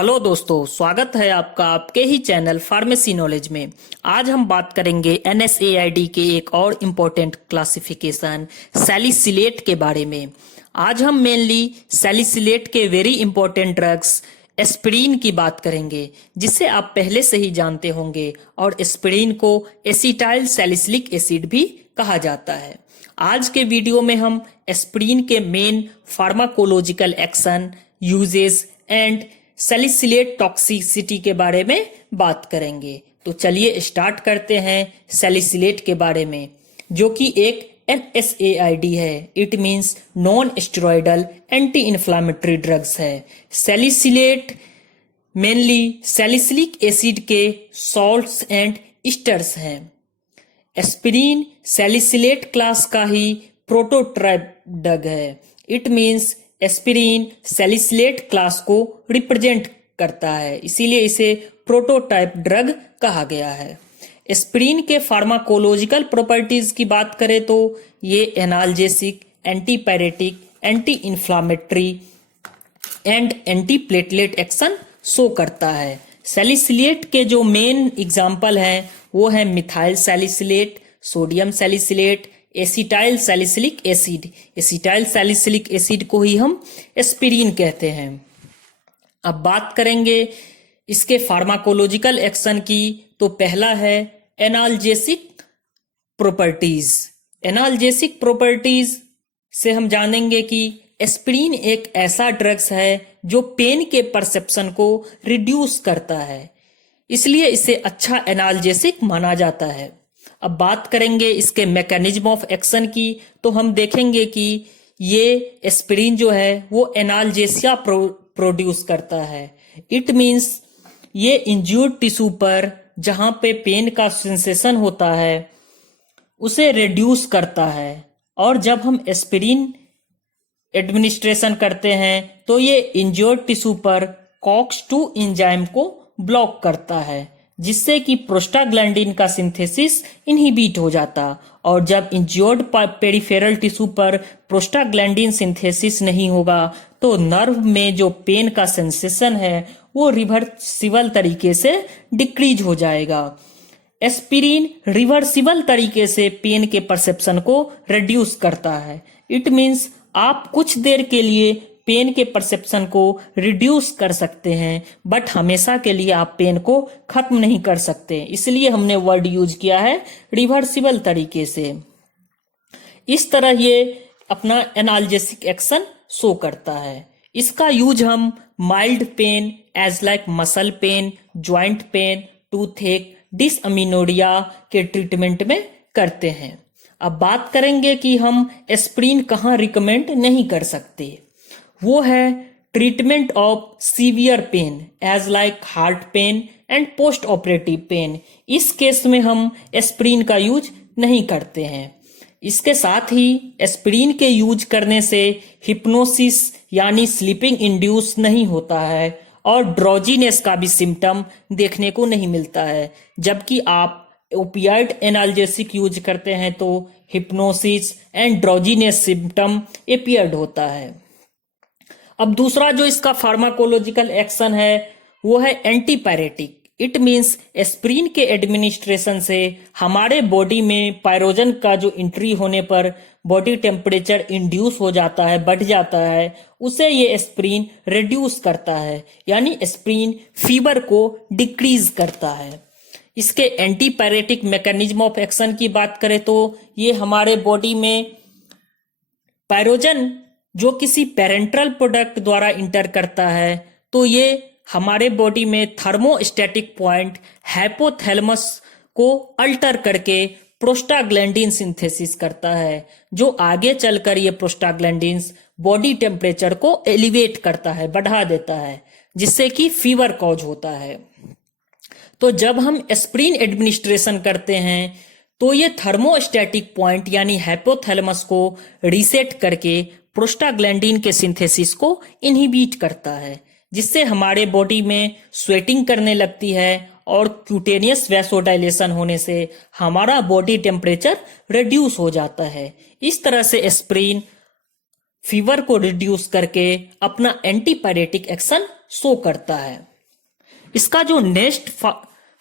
Hello दोस्तों, स्वागत है आपका आपके ही चैनल फार्मेसी नॉलेज में। आज हम बात करेंगे NSAID के एक और इम्पोर्टेंट क्लासिफिकेशन सैलिसिलेट के बारे में। आज हम मेनली सैलिसिलेट के वेरी इंपॉर्टेंट ड्रग्स एस्पिरिन की बात करेंगे, जिसे आप पहले से ही जानते होंगे, और एस्पिरिन को एसिटाइल सैलिसिलिक एसिड भी कहा जाता है। आज के वीडियो में हम एस्पिरिन के main pharmacological action, uses and salicylate toxicity के बारे में बात करेंगे। तो चलिए स्टार्ट करते हैं सैलिसिलेट के बारे में, जो कि एक NSAID है। It means non steroidal anti inflammatory drugs है। सैलिसिलेट मेनली सैलिसिलिक एसिड के सॉल्ट्स एंड ईस्टर्स हैं। एस्पिरिन सैलिसिलेट क्लास का ही प्रोटोटाइप ड्रग है। It means aspirin salicylate class को रिप्रेजेंट करता है, इसीलिए इसे प्रोटोटाइप ड्रग कहा गया है। एस्पिरिन के फार्माकोलॉजिकल प्रॉपर्टीज की बात करें तो ये analgesic, antipyretic, anti inflammatory and anti platelet action show करता है। सैलिसिलेट के जो मेन एग्जाम्पल हैं वो है methyl salicylate, sodium salicylate, acetyl salicylic acid. Acetyl salicylic acid को ही हम एस्पिरिन कहते हैं। अब बात करेंगे इसके फार्माकोलॉजिकल एक्शन की, तो पहला है एनाल्जेसिक प्रॉपर्टीज। एनाल्जेसिक प्रॉपर्टीज से हम जानेंगे कि एस्पिरिन एक ऐसा ड्रग्स है जो पेन के परसेप्शन को रिड्यूस करता है, इसलिए इसे अच्छा एनाल्जेसिक माना जाता है। अब बात करेंगे इसके मैकेनिज्म ऑफ एक्शन की, तो हम देखेंगे कि ये एस्पिरिन जो है वो एनाल्जेसिया प्रोड्यूस करता है। इट मींस ये इंज्यूर्ड टिश्यू पर जहां पे पेन का सेंसेशन होता है उसे रिड्यूस करता है, और जब हम एस्पिरिन एडमिनिस्ट्रेशन करते हैं तो ये इंज्यूर्ड टिश्यू पर COX-2 एंजाइम को ब्लॉक करता है, जिससे कि प्रोस्टाग्लैंडिन का सिंथेसिस इनहिबिट हो जाता, और जब इंज्योर्ड पेरिफेरल टिश्यू पर प्रोस्टाग्लैंडिन सिंथेसिस नहीं होगा तो नर्व में जो पेन का सेंसेशन है वो रिवर्सिबल तरीके से डिक्रीज हो जाएगा। एस्पिरिन रिवर्सिबल तरीके से पेन के परसेप्शन को रिड्यूस करता है। इट मींस आप कुछ देर के लिए पेन के परसेप्शन को रिड्यूस कर सकते हैं, बट हमेशा के लिए आप पेन को खत्म नहीं कर सकते, इसलिए हमने वर्ड यूज किया है रिवर्सिबल तरीके से। इस तरह ये अपना एनाल्जेसिक एक्शन शो करता है। इसका यूज हम mild pain as like muscle pain, joint pain, toothache, dysmenorrhoea के ट्रीटमेंट में करते हैं। अब बात करेंगे कि हम एस्पिरिन कहाँ रिकमेंड नहीं कर सकते। वो है treatment of severe pain as like heart pain and post operative pain. इस केस में हम एस्पिरिन का यूज नहीं करते हैं। इसके साथ ही एस्पिरिन के यूज करने से हिप्नोसिस यानी स्लीपिंग इंड्यूस नहीं होता है, और ड्रोजीनेस का भी सिम्टम देखने को नहीं मिलता है। जबकि आप ओपियाइड एनाल्जेसिक यूज करते हैं तो hypnosis and drowsiness symptom appeared होता है। अब दूसरा जो इसका फार्माकोलॉजिकल एक्शन है वो है एंटीपायरेटिक। इट मींस एस्पिरिन के एडमिनिस्ट्रेशन से हमारे बॉडी में पायरोजन का जो एंट्री होने पर बॉडी टेम्परेचर इंड्यूस हो जाता है, बढ़ जाता है, उसे ये एस्पिरिन रिड्यूस करता है, यानी एस्पिरिन फीवर को डिक्रीज करता है। इसके एंटीपायरेटिक मैकेनिज्म ऑफ एक्शन की बात करें तो ये हमारे बॉडी में पायरोजन जो किसी पेरेंट्रल प्रोडक्ट द्वारा इंटर करता है, तो ये हमारे बॉडी में थर्मोस्टेटिक पॉइंट हाइपोथैलेमस को अल्टर करके प्रोस्टाग्लैंडिन सिंथेसिस करता है, जो आगे चलकर ये प्रोस्टाग्लैंडिन्स बॉडी टेम्परेचर को एलिवेट करता है, बढ़ा देता है, जिससे कि फीवर कॉज होता है। तो जब हम एस्पिरिन एडमिनिस्ट्रेशन करते हैं तो ये थर्मोस्टेटिक पॉइंट यानी हाइपोथैलेमस को रीसेट करके प्रोस्टाग्लैंडिन के सिंथेसिस को इनहिबिट करता है, जिससे हमारे बॉडी में स्वेटिंग करने लगती है, और क्यूटेनियस वैसोडाइलेशन होने से हमारा बॉडी टेम्परेचर रिड्यूस हो जाता है। इस तरह से एस्पिरिन फीवर को रिड्यूस करके अपना एंटीपायरेटिक एक्शन शो करता है। इसका जो नेक्स्ट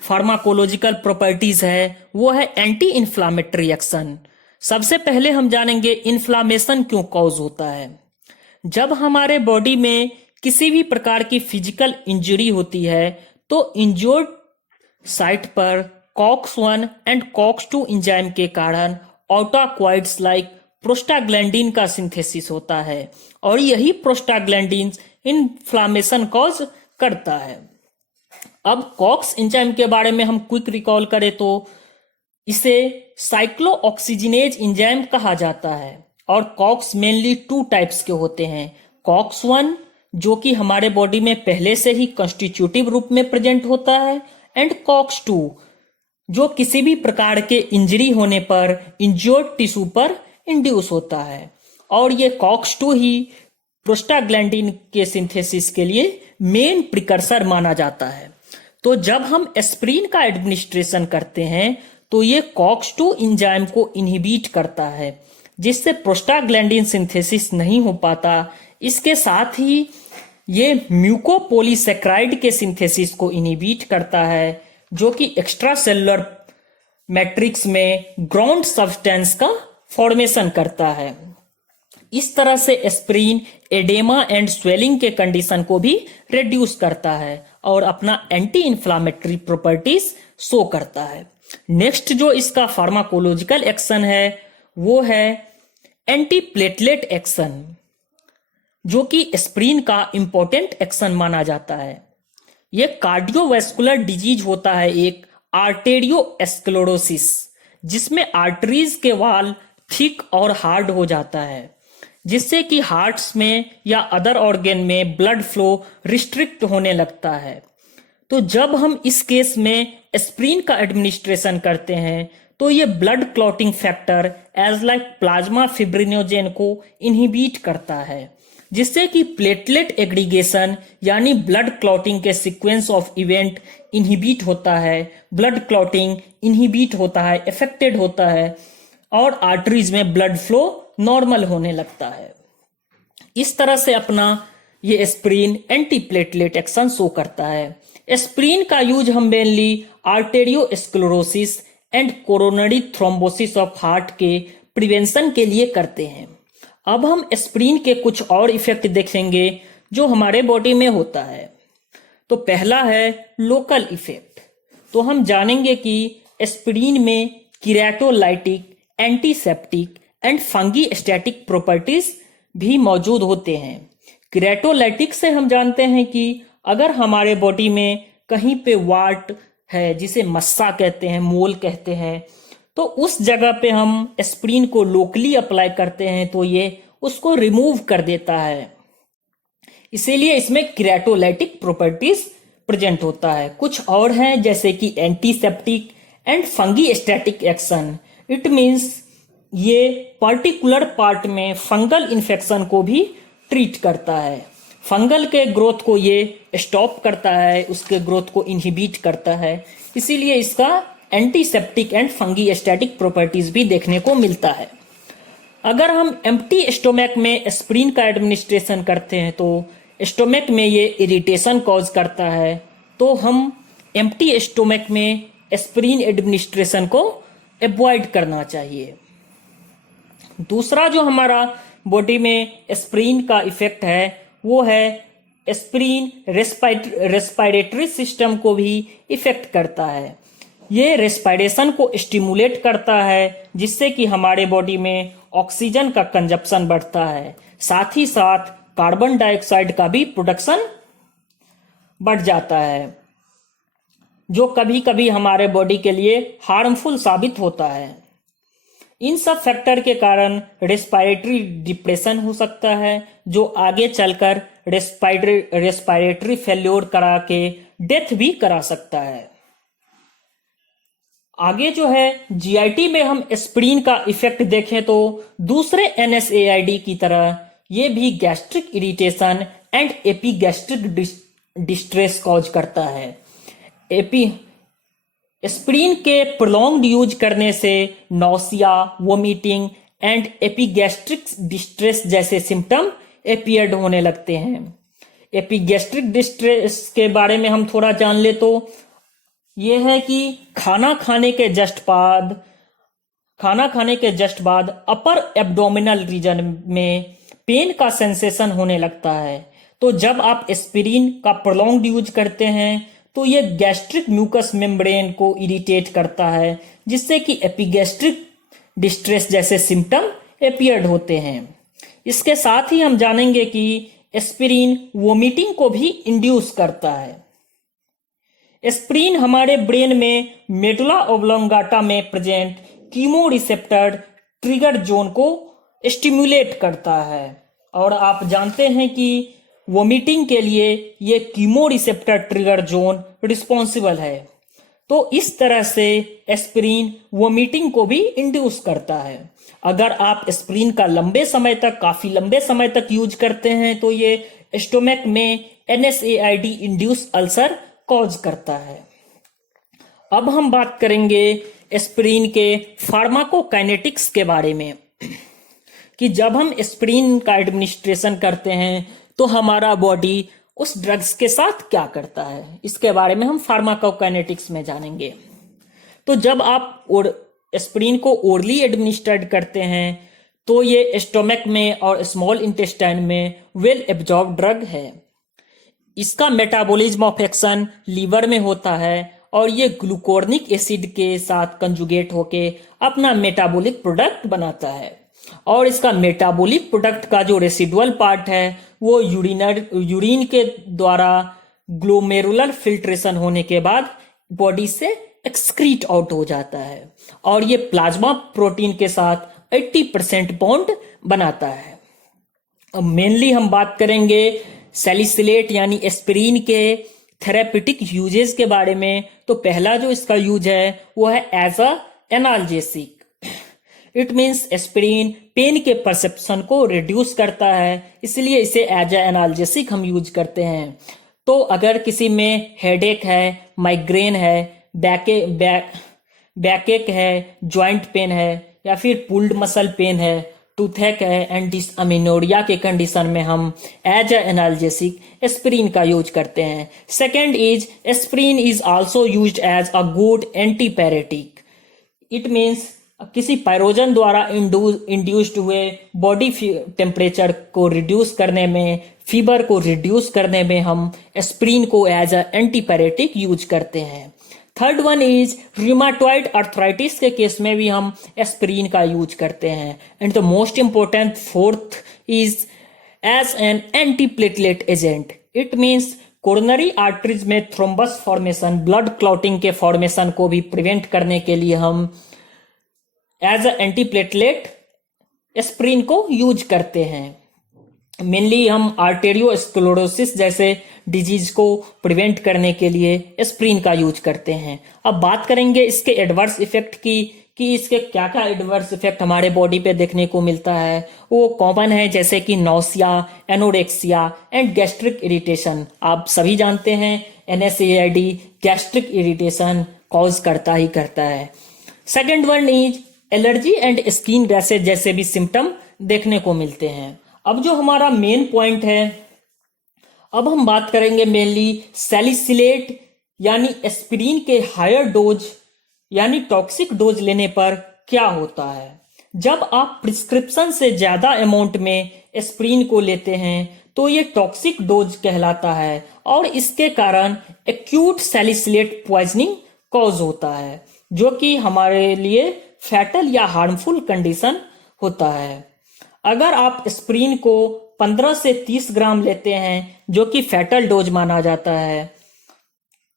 फार्माकोलॉजिकल प्रॉपर्टीज है वो है एंटी इन्फ्लामेटरी एक्शन। सबसे पहले हम जानेंगे इन्फ्लामेशन क्यों कॉज होता है। जब हमारे बॉडी में किसी भी प्रकार की फिजिकल इंजरी होती है तो इंजर्ड साइट पर कॉक्स 1 एंड कॉक्स 2 एंजाइम के कारण ऑटोकॉइड्स लाइक प्रोस्टाग्लैंडिन का सिंथेसिस होता है और यही प्रोस्टाग्लैंडिन इन्फ्लामेशन कॉज करता है। अब कॉक्स एंजाइम के बारे में हम क्विक रिकॉल करें तो इसे साइक्लोऑक्सीजिनेज एंजाइम कहा जाता है और कॉक्स मेनली 2 टाइप्स के होते हैं। कॉक्स 1 जो कि हमारे बॉडी में पहले से ही कॉन्स्टिट्यूटिव रूप में प्रेजेंट होता है एंड कॉक्स 2 जो किसी भी प्रकार के इंजरी होने पर इंजर्ड टिश्यू पर इंड्यूस होता है और ये कॉक्स 2 ही प्रोस्टाग्लैंडिन के सिंथेसिस के लिए मेन प्रिकर्सर माना जाता है। तो जब हम एस्प्रिन का एडमिनिस्ट्रेशन करते हैं तो ये कॉक्स 2 एंजाइम को इनहिबिट करता है जिससे प्रोस्टाग्लैंडिन सिंथेसिस नहीं हो पाता। इसके साथ ही ये म्यूकोपॉलीसैकेराइड के सिंथेसिस को इनहिबिट करता है जो कि एक्स्ट्रा सेलुलर मैट्रिक्स में ग्राउंड सब्सटेंस का फॉर्मेशन करता है। इस तरह से एस्प्रिन एडेमा एंड स्वेलिंग के कंडीशन को भी रिड्यूस करता है और अपना एंटी इन्फ्लामेटरी प्रॉपर्टीज शो करता है। नेक्स्ट जो इसका फार्माकोलॉजिकल एक्शन है वो है एंटी प्लेटलेट एक्शन जो कि एस्प्रिन का इंपॉर्टेंट एक्शन माना जाता है। यह कार्डियोवैस्कुलर डिजीज होता है एक आर्टेरियोस्क्लेरोसिस जिसमें आर्टरीज के वाल थिक और हार्ड हो जाता है जिससे कि हार्ट्स में या अदर ऑर्गन में ब्लड फ्लो रिस्ट्रिक्ट होने लगता है। तो जब हम इस केस में एस्प्रिन का एडमिनिस्ट्रेशन करते हैं तो ये blood clotting factor as like plasma fibrinogen को इनहिबिट करता है जिससे कि प्लेटलेट एग्रीगेशन यानी ब्लड क्लॉटिंग के सीक्वेंस ऑफ इवेंट इनहिबिट होता है, ब्लड क्लॉटिंग इनहिबिट होता है, इफेक्टेड होता है और आर्टरीज में ब्लड फ्लो नॉर्मल होने लगता है। इस तरह से अपना ये aspirin anti platelet action show करता है। एस्प्रिन का यूज हम mainly arteriosclerosis and coronary thrombosis of heart के प्रिवेंशन के लिए करते हैं। अब हम एस्प्रिन के कुछ और इफेक्ट देखेंगे जो हमारे बॉडी में होता है। तो पहला है लोकल इफेक्ट। तो हम जानेंगे कि एस्प्रिन में कीरेटोलाइटिक, एंटीसेप्टिक एंड फंगीस्टैटिक प्रॉपर्टीज भी मौजूद होते हैं। कीरेटोलाइटिक से हम जानते हैं कि अगर हमारे बॉडी में कहीं पे वाट है जिसे मस्सा कहते हैं, मोल कहते हैं, तो उस जगह पे हम एस्प्रिन को लोकली अप्लाई करते हैं तो ये उसको रिमूव कर देता है। इसीलिए इसमें कीरेटोलाइटिक प्रॉपर्टीज प्रेजेंट होता है। कुछ और हैं जैसे कि antiseptic and fungistatic action. It means ये पर्टिकुलर पार्ट में फंगल इन्फेक्शन को भी ट्रीट करता है। फंगल के ग्रोथ को ये स्टॉप करता है, उसके ग्रोथ को इनहिबिट करता है। इसीलिए इसका एंटीसेप्टिक एंड फंगीस्टैटिक प्रॉपर्टीज भी देखने को मिलता है। अगर हम एम्प्टी स्टोमक में एस्प्रिन का एडमिनिस्ट्रेशन करते हैं तो स्टोमक में ये इरिटेशन कॉज करता है, तो हम एम्प्टी स्टोमक में एस्प्रिन एडमिनिस्ट्रेशन को अवॉइड करना चाहिए। दूसरा जो हमारा बॉडी में एस्प्रिन का इफेक्ट है वो है एस्प्रिन रेस्पिरेटरी सिस्टम को भी इफेक्ट करता है। ये रेस्पिरेशन को स्टिमुलेट करता है जिससे कि हमारे बॉडी में ऑक्सीजन का कंजप्शन बढ़ता है, साथ ही साथ कार्बन डाइऑक्साइड का भी प्रोडक्शन बढ़ जाता है जो कभी कभी हमारे बॉडी के लिए हार्मफुल साबित होता है। इन सब फैक्टर के कारण रेस्पिरेटरी डिप्रेशन हो सकता है जो आगे चलकर रेस्पिरेटरी फेल्योर करा के डेथ भी करा सकता है। आगे जो है जीआईटी में हम एस्प्रिन का इफेक्ट देखें तो दूसरे एनएसएआईडी की तरह ये भी gastric irritation and epigastric distress cause करता है। एस्प्रिन के प्रोलॉन्ग्ड यूज करने से nausea, vomiting and epigastric distress जैसे सिम्टम अपीयर्ड होने लगते हैं। एपिगैस्ट्रिक डिस्ट्रेस के बारे में हम थोड़ा जान ले तो ये है कि खाना खाने के जस्ट बाद अपर एब्डोमिनल रीजन में पेन का सेंसेशन होने लगता है। तो जब आप एस्पिरिन का प्रोलॉन्ग्ड यूज करते हैं तो ये गैस्ट्रिक म्यूकस मेम्ब्रेन को इरिटेट करता है, जिससे कि एपिगैस्ट्रिक डिस्ट्रेस जैसे सिम्टम अपीयर्ड होते हैं। इसके साथ ही हम जानेंगे कि एस्पिरिन वोमिटिंग को भी इंड्यूस करता है। एस्पिरिन हमारे ब्रेन में मेडुला ओब्लोंगाटा में present chemo receptor trigger zone को स्टिमुलेट करता है, और आप जानते हैं कि वोमिटिंग के लिए ये chemo receptor trigger zone responsible है। तो इस तरह से एस्पिरिन वोमिटिंग को भी इंड्यूस करता है। अगर आप एस्पिरिन का काफी लंबे समय तक यूज करते हैं तो ये स्टोमक में NSAID इंड्यूस अल्सर कॉज करता है। अब हम बात करेंगे एस्पिरिन के फार्माकोकाइनेटिक्स के बारे में कि जब हम एस्पिरिन का एडमिनिस्ट्रेशन करते हैं तो हमारा बॉडी उस ड्रग्स के साथ क्या करता है, इसके बारे में हम फार्माकोकाइनेटिक्स में जानेंगे। तो जब आप एस्पिरिन को ओरली एडमिनिस्ट्रेट करते हैं तो ये स्टोमक में और स्मॉल इंटेस्टाइन में वेल एब्जॉर्ब ड्रग है। इसका मेटाबॉलिज्म ऑफ एक्शन लीवर में होता है और ये ग्लूकोर्निक एसिड के साथ कंजुगेट होके अपना मेटाबॉलिक प्रोडक्ट बनाता है, और इसका मेटाबॉलिक प्रोडक्ट का जो रेसिडुअल पार्ट है वो यूरिन के द्वारा ग्लोमेरुलर फिल्ट्रेशन होने के बाद बॉडी से एक्सक्रीट आउट हो जाता है, और ये प्लाज्मा प्रोटीन के साथ 80% बॉन्ड बनाता है। अब मेनली हम बात करेंगे सैलिसिलेट यानी एस्पिरिन के थेरेपेटिक यूजेस के बारे में। तो पहला जो इसका यूज है वो है as a analgesic. It means aspirin pain के परसेप्शन को रिड्यूस करता है, इसलिए इसे एज अ एनाल्जेसिक हम यूज करते हैं। तो अगर किसी में हेडेक है, माइग्रेन है, बैकएक है, जॉइंट पेन है, या फिर पुल्ड मसल पेन है, टूथेक है एंड डिसअमेनोरिया के कंडीशन में हम एज अ एनाल्जेसिक एस्पिरिन का यूज करते हैं। Second is aspirin is also used as a good antipyretic. It means किसी पायरोजन द्वारा इंड्यूस्ड हुए बॉडी टेम्परेचर को रिड्यूस करने में, फीवर को रिड्यूस करने में हम एस्पिरिन को एज अ एंटीपैरेटिक यूज करते हैं। Third one is rheumatoid arthritis के केस में भी हम एस्पिरिन का यूज करते हैं। And the most important fourth is as an antiplatelet agent. It means coronary arteries में थ्रोम्बस फॉर्मेशन, ब्लड क्लॉटिंग के फॉर्मेशन को भी प्रिवेंट करने के लिए हम एज अ एंटीप्लेटलेट एस्पिरिन को यूज करते हैं। मेनली हम आर्टेरियोस्क्लेरोसिस जैसे डिजीज को प्रिवेंट करने के लिए एस्पिरिन का यूज करते हैं। अब बात करेंगे इसके एडवर्स इफेक्ट की कि इसके क्या क्या एडवर्स इफेक्ट हमारे बॉडी पे देखने को मिलता है। वो कॉमन है जैसे कि nausea, anorexia and gastric irritation. आप सभी जानते हैं NSAID गैस्ट्रिक इरिटेशन कॉज करता ही करता है। Second one is allergy and skin rashes जैसे भी सिम्टम देखने को मिलते हैं। अब जो हमारा मेन पॉइंट है, अब हम बात करेंगे मेनली सैलिसिलेट यानी एस्पिरिन के हायर डोज यानी टॉक्सिक डोज लेने पर क्या होता है। जब आप प्रिस्क्रिप्शन से ज्यादा अमाउंट में एस्पिरिन को लेते हैं तो ये टॉक्सिक डोज कहलाता है, और इसके कारण एक्यूट सैलिसिलेट पॉइजनिंग कॉज होता है, जो कि हमारे लिए फैटल या हार्मफुल कंडीशन होता है। अगर आप एस्पिरिन को 15 से 30 ग्राम लेते हैं, जो कि फैटल डोज माना जाता है,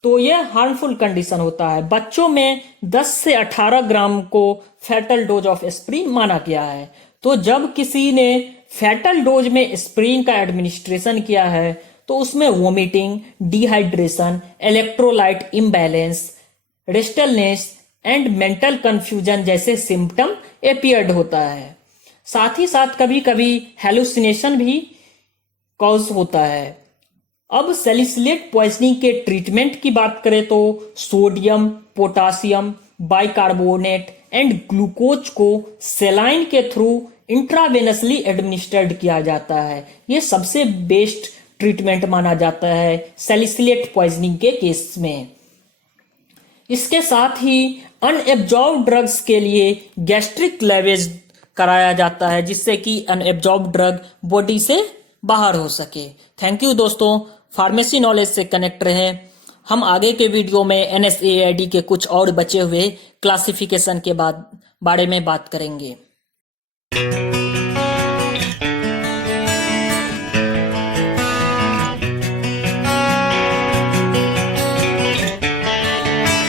तो यह हार्मफुल कंडीशन होता है। बच्चों में 10 से 18 ग्राम को फैटल डोज ऑफ एस्पिरिन माना गया है। तो जब किसी ने फैटल डोज में एस्पिरिन का एडमिनिस्ट्रेशन किया है तो उसमें vomiting, dehydration, electrolyte imbalance, restlessness and mental confusion जैसे सिम्टम अपीयर्ड होता है। साथ ही साथ कभी कभी हेलुसिनेशन भी कॉज होता है। अब सैलिसिलेट पॉइजनिंग के ट्रीटमेंट की बात करें तो sodium, potassium, bicarbonate and glucose को सेलाइन के थ्रू इंट्रावेनसली एडमिनिस्ट्रेड किया जाता है। ये सबसे बेस्ट ट्रीटमेंट माना जाता है सैलिसिलेट पॉइजनिंग के केस में। इसके साथ ही अनएब्जॉर्ब ड्रग्स के लिए गैस्ट्रिक लैवेज कराया जाता है, जिससे कि अनएब्जॉर्ब ड्रग बॉडी से बाहर हो सके। थैंक यू दोस्तों, फार्मेसी नॉलेज से कनेक्ट रहे। हम आगे के वीडियो में एनएसएआईडी के कुछ और बचे हुए क्लासिफिकेशन के बारे में बात करेंगे।